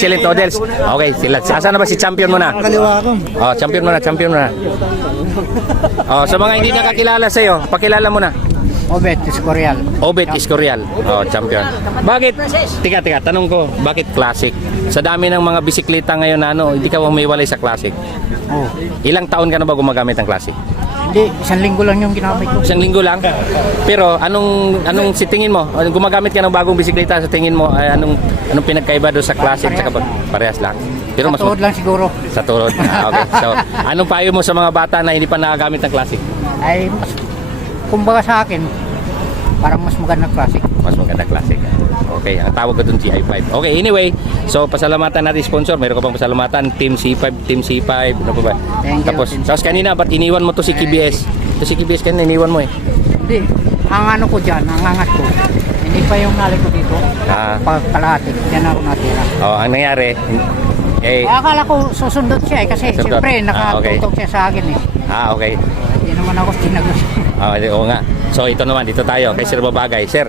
Excellent Noodles. Okay, sila. Saan na ba si champion mo na? Kaliwa ko. Oh, champion mo na, champion mo na. Oh, sa mga hindi nakakilala sa iyo, pakilala mo na. Obet, Escorial. Obet Escorial. Oh, champion. Bakit? Tika, tanong ko, bakit classic? Sa dami ng mga bisikleta ngayon na ano, hindi ka umiwalay sa classic. Oh. Ilang taon ka na ba gumagamit ng classic? Hindi, 1 linggo lang yung ginamit ko. Isang linggo lang. Pero anong si tingin mo? Gumagamit ka ng bagong bisikleta sa tingin mo ay anong pinagkaiba doon sa classic tsaka parehas lang. Pero mas Tuhod lang siguro. sa tulod. Okay. So, anong payo mo sa mga bata na hindi pa nagagamit ng classic? Ay, mas, kumbaga sa akin, parang mas maganda classic. Mas maganda classic. Okay, ang tawag ko doon GI5. Okay, anyway, so pasalamatan natin sponsor. Meron ka pang pasalamatan, Team C5, ano pa ba? Thank you. Tapos kanina, ba't iniwan mo to si KBS? To si KBS kanina, iniwan mo eh. Hindi, ang ano ko dyan, ang angat ko, hindi pa yung nalik ko dito. Pagkalahati, dyan ako natira. Oh, ang nangyari, Akala ko susundot siya kasi Susundot. siyempre Okay. nakatutok siya sa akin eh. Okay. Hindi naman ako tinagos. Oo nga. So ito naman, dito tayo kay Sir Babagay. Sir,